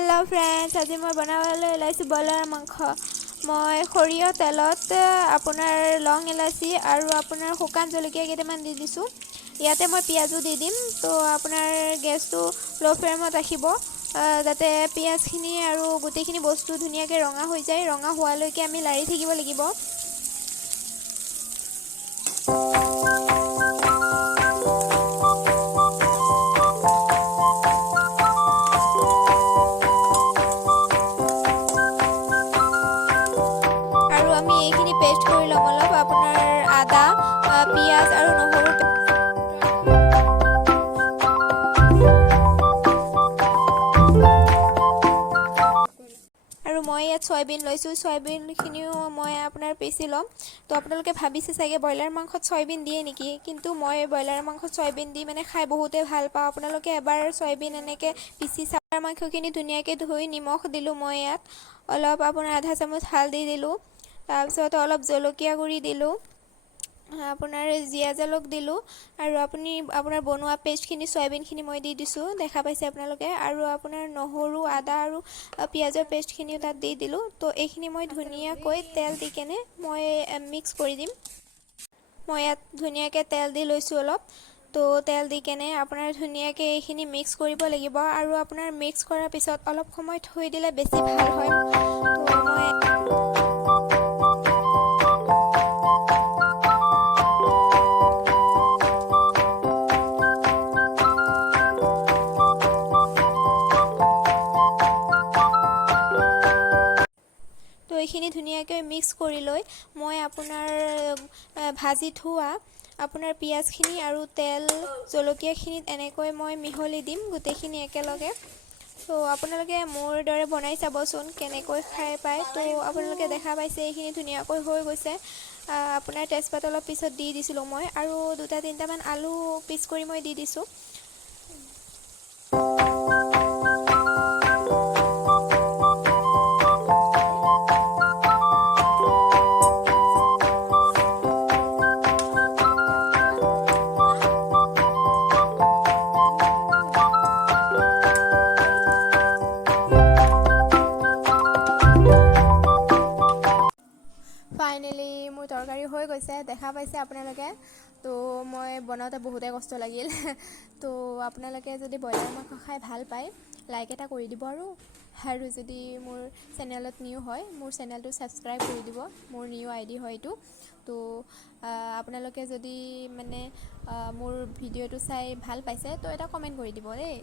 Hello friends, आज मैं बनाबले ओलाइছোঁ broiler मांस। मैं सरियह तेलत आपुनार लং इलाची और आपुनार शुकान जलकिया केइटामान दी दिছোঁ। इयाते मैं पियाजो दी दिम। तो आपुनार गैसटो लो फ्लेमत राखिब जाते पियाजखिनि और गोटेइखिनि बस्तु धुनियाके रंगा हो जाए। रंगा होवाলৈके आमि लारि থাকিব লাগিব। पेस्ट कर लम अलप आपुनार आदा पियाज और নহৰু और मैं इतना सयाबिन लैसो। सयाबिनखिनिও मैं आपुनार पिसि लम। तो आपनालोके भाबिছে चागे ब्रयलार मांसत सयाबिन दिए नेকি, किन्तु मैं ब्रयलार मांसत सयाबिन दी माने खाई बहुते ভাল पाওঁ। आपनालोके एबार सयाबिन एनेके पिसि ब्रयलार मांसखिनि धुनियाके धुई निमख दिलो। मैं यात अलप आपुनार आधा चामच हालधि दिलो। তাৰপিছত অলপ জলকীয়া গুড়ি দিলোঁ, আপোনাৰ জিয়া জালুক দিলোঁ আৰু আপোনাৰ বনোৱা পেষ্টখিনি সয়াবিনখিনি মই দি দিছোঁ, দেখা পাইছে আপোনালোকে। আৰু আপোনাৰ নহৰু আদা আৰু পিঁয়াজৰ পেষ্টখিনিও তাত দি দিলোঁ। তো এইখিনি মই ধুনীয়াকৈ তেল দি কেনে মই মিক্স কৰি দিম। মই ইয়াত ধুনীয়াকৈ তেল দি লৈছোঁ অলপ। তো তেল দি কেনে আপোনাৰ ধুনীয়াকৈ এইখিনি মিক্স কৰিব লাগিব। আৰু আপোনাৰ মিক্স কৰাৰ পিছত অলপ সময় থৈ দিলে বেছি ভাল হয়। তো মই তো এইখিনি ধুনীয়াকৈ মিক্স কৰি লৈ মই আপোনাৰ ভাজি থোৱা আপোনাৰ পিঁয়াজখিনি আৰু তেল জলকীয়াখিনিত এনেকৈ মই মিহলি দিম গোটেইখিনি একেলগে। তো আপোনালোকে মোৰ দৰে বনাই চাবচোন কেনেকৈ খাই পায়। তো আপোনালোকে দেখা পাইছে এইখিনি ধুনীয়াকৈ হৈ গৈছে। আপোনাৰ তেজপাত অলপ পিছত দি দিছিলোঁ মই, আৰু দুটা তিনিটামান আলু পিচ কৰি মই দি দিছোঁ। फाइनेली मोर तरकारी हो गई देखा पाइसे आपनालोके। तो मैं बनाते बहुते कष्ट लगिल। तो आपनालोके जदि ब्रयलार मांस खाई भाल पाए लाइक एटा करि दिब। और जदि मोर चेनेलत निउ হয় मोर चेनेलটো सबस्क्राइब करि दिब। मोर निउ आईडी হয় एटु। तो आपनालोके जदि माने मोर भिडिओটো चाई भाल पाइसे तो एटा कमेन्ट करि दिब देই।